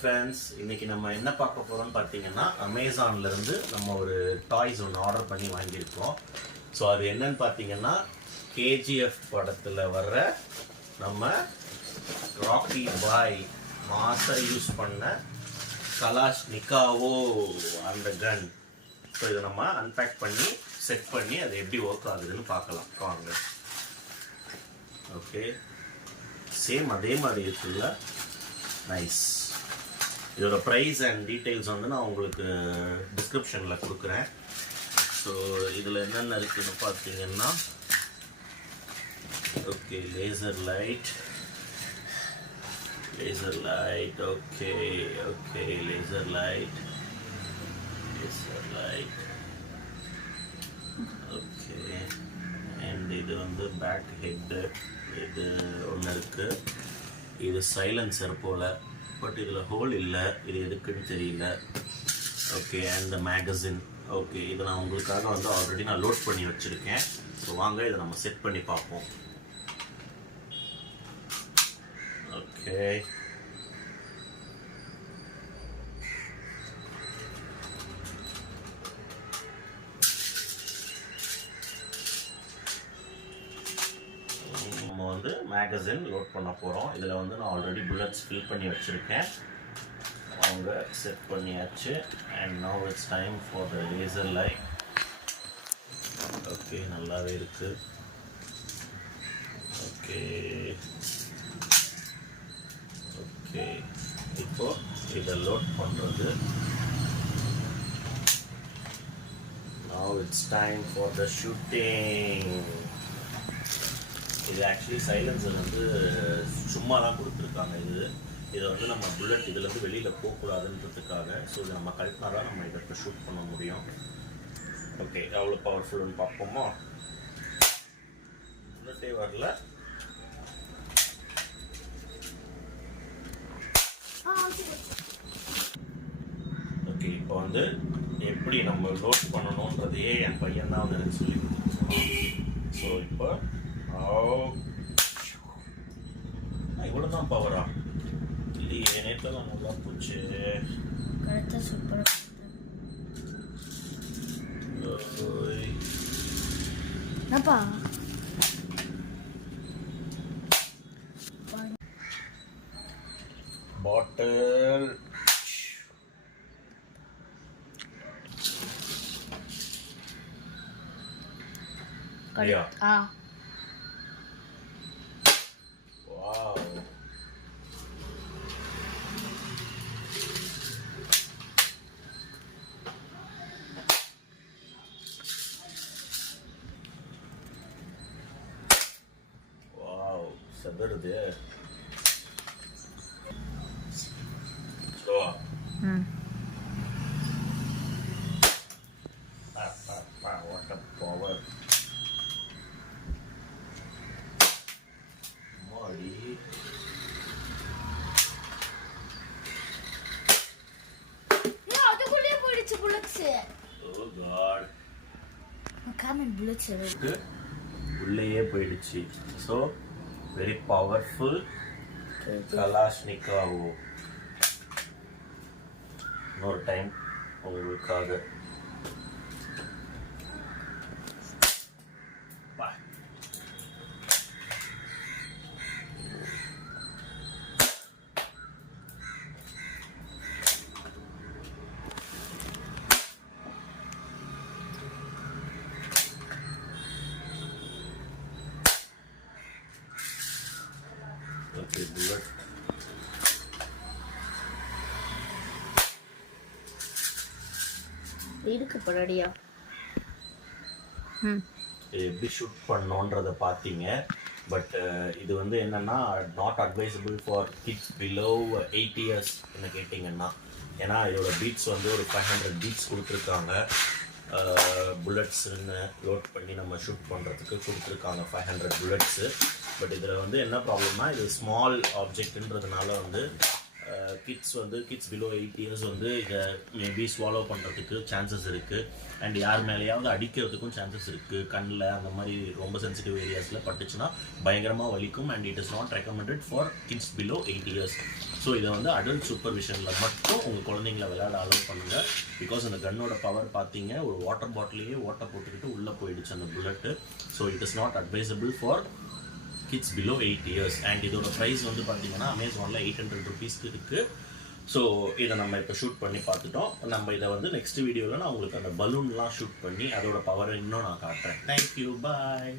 Friends, இன்னைக்கு நம்ம என்ன பார்க்க போகிறோம்னு பார்த்தீங்கன்னா அமேசான்லேருந்து நம்ம ஒரு டாய்ஸ் ஒன்று ஆர்டர் பண்ணி வாங்கியிருக்கோம். ஸோ அது என்னன்னு பார்த்தீங்கன்னா கேஜிஎஃப் படத்தில் வர்ற நம்ம ராக்கி பாய் மாஸ்டர் யூஸ் பண்ண கலாஷ்னிகாவோ அந்த கன். ஸோ இதை நம்ம அன்பேக் பண்ணி செட் பண்ணி அது எப்படி ஒர்க் ஆகுதுன்னு பார்க்கலாம் வாங்க. ஓகே, சேம் அதே மாதிரி இருக்குல்ல, நைஸ். இதோட ப்ரைஸ் அண்ட் டீட்டெயில்ஸ் வந்து நான் உங்களுக்கு டிஸ்கிரிப்ஷனில் கொடுக்குறேன். ஸோ இதில் என்னென்ன இருக்குதுன்னு பார்த்தீங்கன்னா, okay, laser light, okay okay, laser light, okay. And இது வந்து பேக் ஹெட்டு, இது ஒன்று இருக்குது. இது சைலன்சர் போல், பட் இதில் ஹோல் இல்லை, இது எதுக்குன்னு தெரியல. Okay, and magazine. ஓகே, இதை நான் உங்களுக்காக வந்து ஆல்ரெடி நான் லோட் பண்ணி வச்சுருக்கேன். ஸோ வாங்க இதை நம்ம செட் பண்ணி பார்ப்போம். ஓகே, வந்து மேகசின் லோட் பண்ண போகிறோம். இதில் வந்து நான் ஆல்ரெடி புல்லட்ஸ் ஃபில் பண்ணி வச்சுருக்கேன். அவங்க செட் பண்ணியாச்சு. And now it's time for the laser light. Okay, நல்லாவே இருக்குது. ஓகே ஓகே, இப்போ இதை லோட் பண்ணுறது. Now it's time for the shooting. இது ஆக்சுவலி சைலன்சர் வந்து சும்மா தான் கொடுத்துருக்காங்க. இதை வந்து நம்ம புல்லட் இதுலேருந்து வெளியில் போகக்கூடாதுன்றதுக்காக. ஸோ இதை நம்ம கழட்டினா தான் நம்ம இதை ஷூட் பண்ண முடியும். ஓகே, எவ்வளோ பவர்ஃபுல்னு பார்ப்போமா? புல்லட்டே வரல. ஓகே, இப்போ வந்து எப்படி நம்ம லோட் பண்ணணுன்றதையே என் பையன் தான் வந்து எனக்கு சொல்லி கொடுத்துருக்கோம். ஸோ இப்போ இவ்வளோ தான் பவரா? இல்லையே, நேற்று தான் நல்லா போச்சு. பாட்டில். சதுருது. What a power. Mori. அதுக்குள்ளே போயிடுச்சு bullets. Oh god. Come on bullets உள்ளேயே போயிடுச்சு. ஸோ வெரி பவர்ஃபுல் கலாஷ்னிகாவோ. இன்னொரு டைம் உங்களுக்காக. Okay, bullet. இதுக்கு பரடியா எப்படி ஷூட் பண்ணோன்றதை பார்த்தீங்க. பட் இது வந்து என்னென்னா not advisable for kids below 8 years என்ன கேட்டிங்கன்னா. ஏன்னா இதோட பீட்ஸ் வந்து ஒரு 500 பீட்ஸ் கொடுத்துருக்காங்க. புல்லட்ஸுன்னு லோட் பண்ணி நம்ம ஷூட் பண்ணுறதுக்கு கொடுத்துருக்காங்க 500 புல்லட்ஸு. பட் இதில் வந்து என்ன ப்ராப்ளம்னா, இது ஸ்மால் ஆப்ஜெக்ட்ன்றதுனால வந்து கிட்ஸ் பிலோ 8 years வந்து இதை மேபி ஸ்வாலோ பண்ணுறதுக்கு சான்சஸ் இருக்குது. அண்ட் யார் மேலேயாவது அடிக்கிறதுக்கும் சான்சஸ் இருக்குது. கண்ணில் அந்த மாதிரி ரொம்ப சென்சிட்டிவ் ஏரியாஸில் பட்டுச்சுன்னா பயங்கரமாக வலிக்கும். And it is not recommended for kids below 8 years. So இதை வந்து அடல்ட் சூப்பர்விஷனில் மட்டும் உங்கள் குழந்தைங்கள விளையாட அலோவ் பண்ணுங்கள். பிகாஸ் அந்த கன்னோட பவர் பார்த்தீங்க, ஒரு வாட்டர் பாட்டிலையே ஓட்டை போட்டுக்கிட்டு உள்ளே போயிடுச்சு அந்த bullet. So it is not advisable for kids below 8 years. And இதோட ப்ரைஸ் வந்து பார்த்தீங்கன்னா அமேசானில் 800 rupeesக்கு இருக்குது. ஸோ இதை நம்ம இப்போ ஷூட் பண்ணி பார்த்துட்டோம். நம்ம இதை வந்து நெக்ஸ்ட் வீடியோவில் நான் உங்களுக்கு அந்த பலூன்லாம் ஷூட் பண்ணி அதோட பவரை இன்னும் நான் காட்டுறேன். தேங்க்யூ, பாய்.